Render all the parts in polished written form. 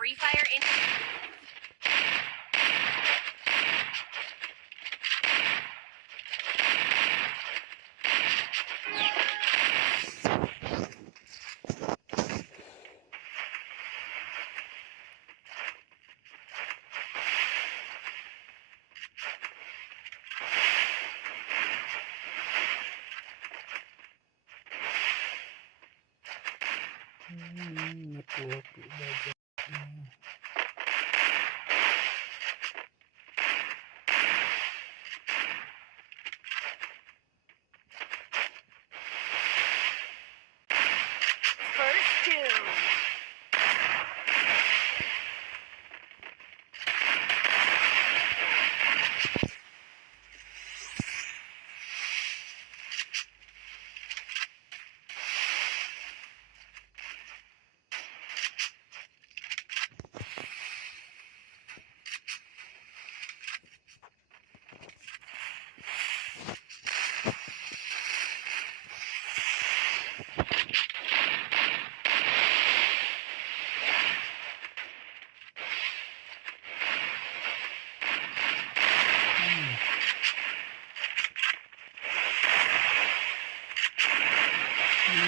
Free Fire in. Network budget. First doom.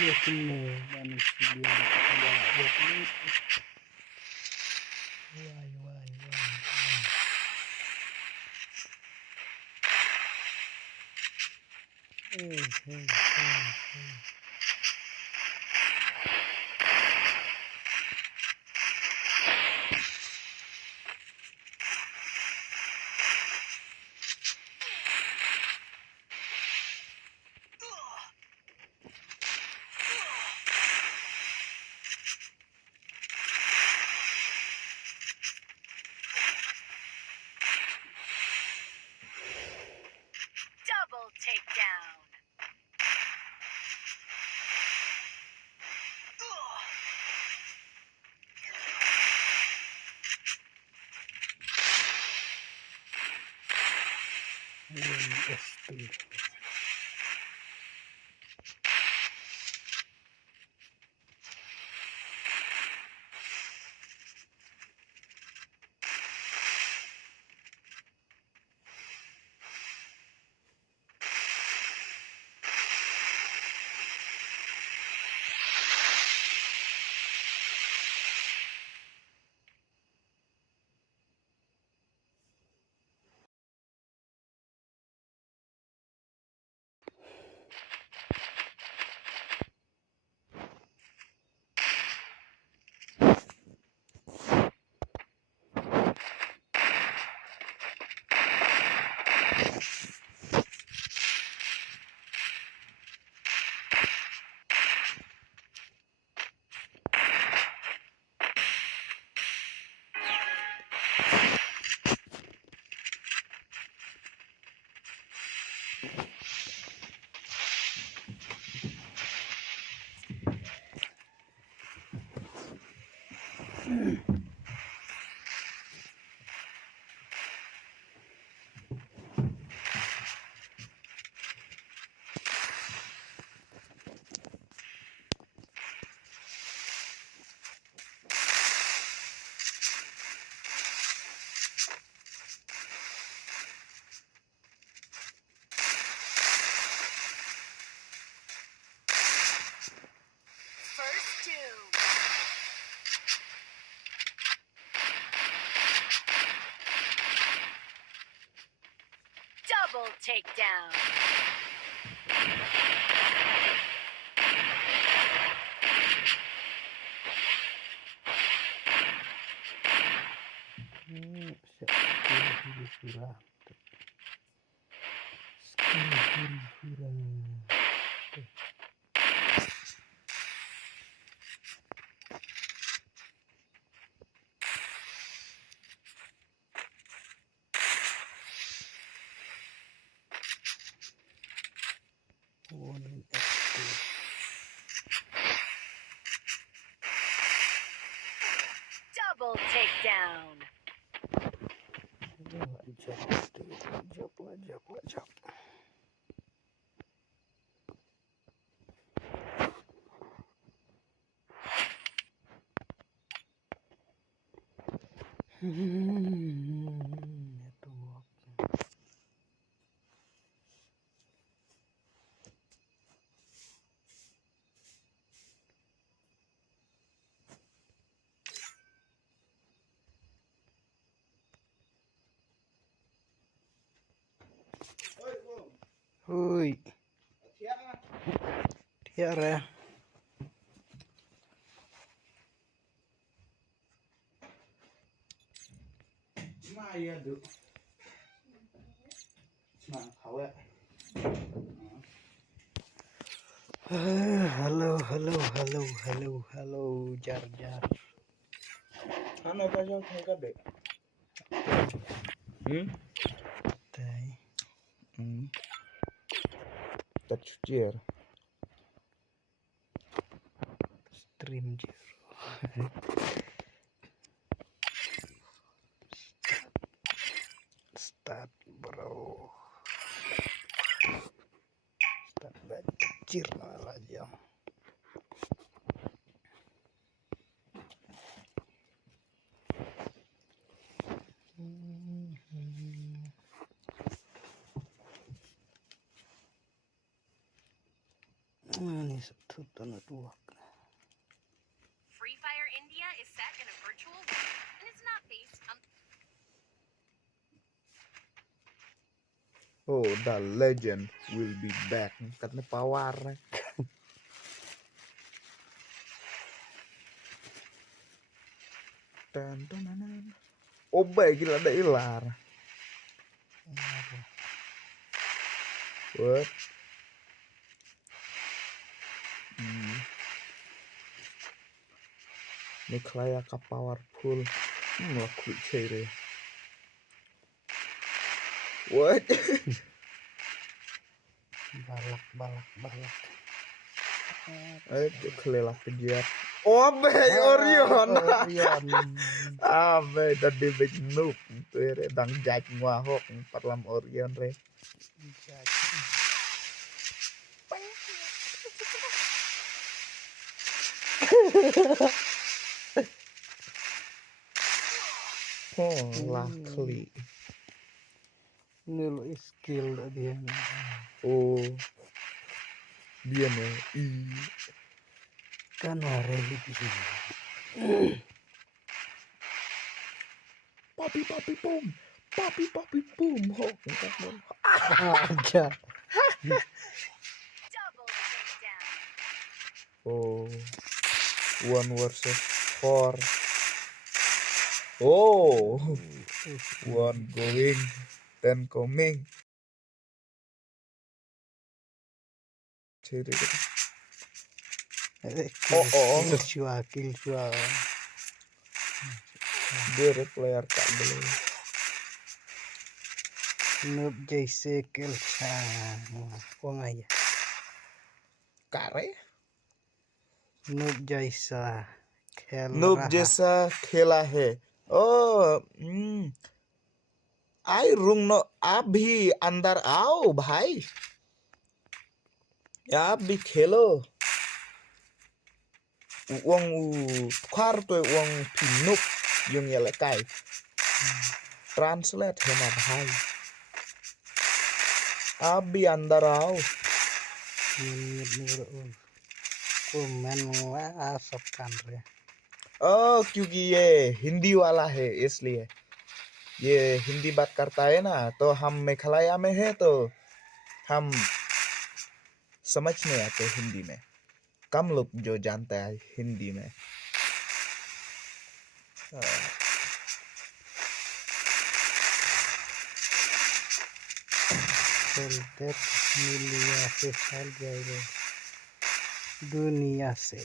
Iya semua manusia ada buat ini. Why. Hey. Double takedown. First doom. Double takedown. Double takedown. Wajab. Network. Ui, tiara. Maya du. Nah, hawa. Halo, jar. Ano ka jauh kay gabi? Tay, Tercuci. stream jero. Start, bro. Start bacir malah jam. Ini satu tanah dua. Free Fire India is set in a virtual world, and it's not based on. Oh, the legend will be back. Katanya pawar. Dan. Oh, baik gila ada ilar. What? Ini kayak powerful. Laku cere. What? Balak. Itu kelelak kejar. Oh, baik Orion. Orion. Baik tadi baik noob. Tuh re dang jaj ngwahok parlam Orion re. Oh, luckily. Ini lo skill dia. Oh, dia nih. Kan hari itu. Papi boom. Papi boom. Hok. Aja. Double takedown. Oh, 1 versus 4. Oh, 1 going, 10 coming. Ciri gitu. Kill shua. Dia player tak boleh. Noob jaise kill cha. Wong aja. Kare? Noob jaisa. Noob जैसा खेला है. Oh, आई room no आप भी अंदर आओ भाई. आप भी खेलो. Uang kwarto uang pinuk yung yelekai. Translate hema bhai. आप भी अंदर आओ. Komen आ सब kan re. Oh, क्योंकि ये हिंदी वाला है इसलिए. ये हिंदी बात करता है ना, तो हम मेघालय में है तो हम समझ नहीं आते हिंदी में. कम लोग जो जानता है हिंदी में. Seltet milia se sal jaile. Dunia se.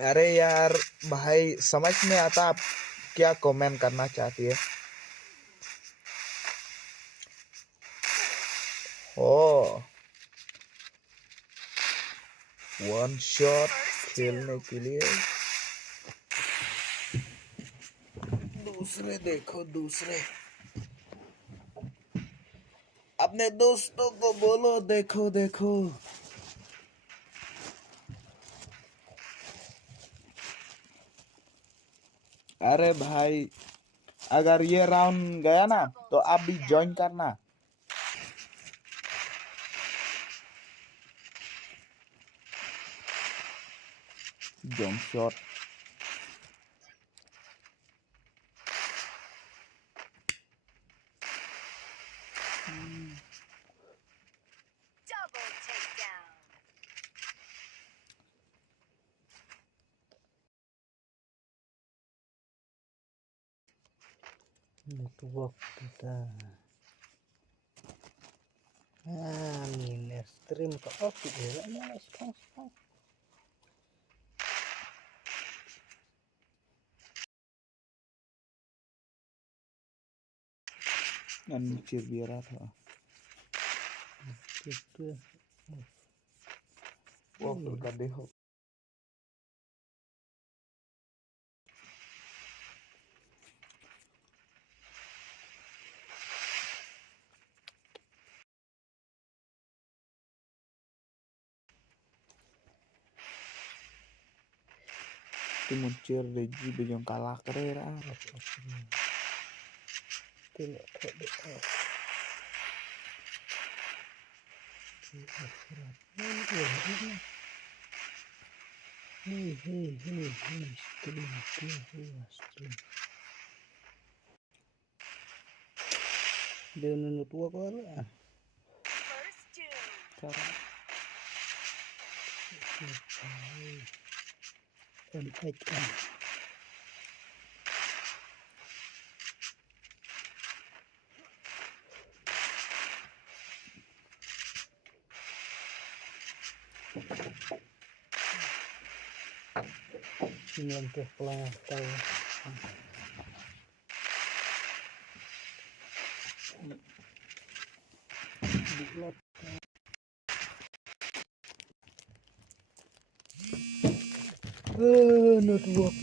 अरे यार भाई समझ में आता आप क्या कमेंट करना चाहती है. Oh, one shot खेलने के लिए. दूसरे देखो दूसरे. अपने दोस्तों को बोलो देखो देखो। अरे भाई अगर ये राउंड गया ना तो आप भी ज्वाइन करना। Jump shot Double takedown. network kita. Ini stream ke off ya, ini sekarang. नीचे भी रहा था Gitu. वो कर देखो। Timun cer reji bejong kalah kerera. Tidak ada. Stream. Dia nunut gua kok lah. First doom. Cara MHM. Ini untuk pelang tahu. Bulat. Network.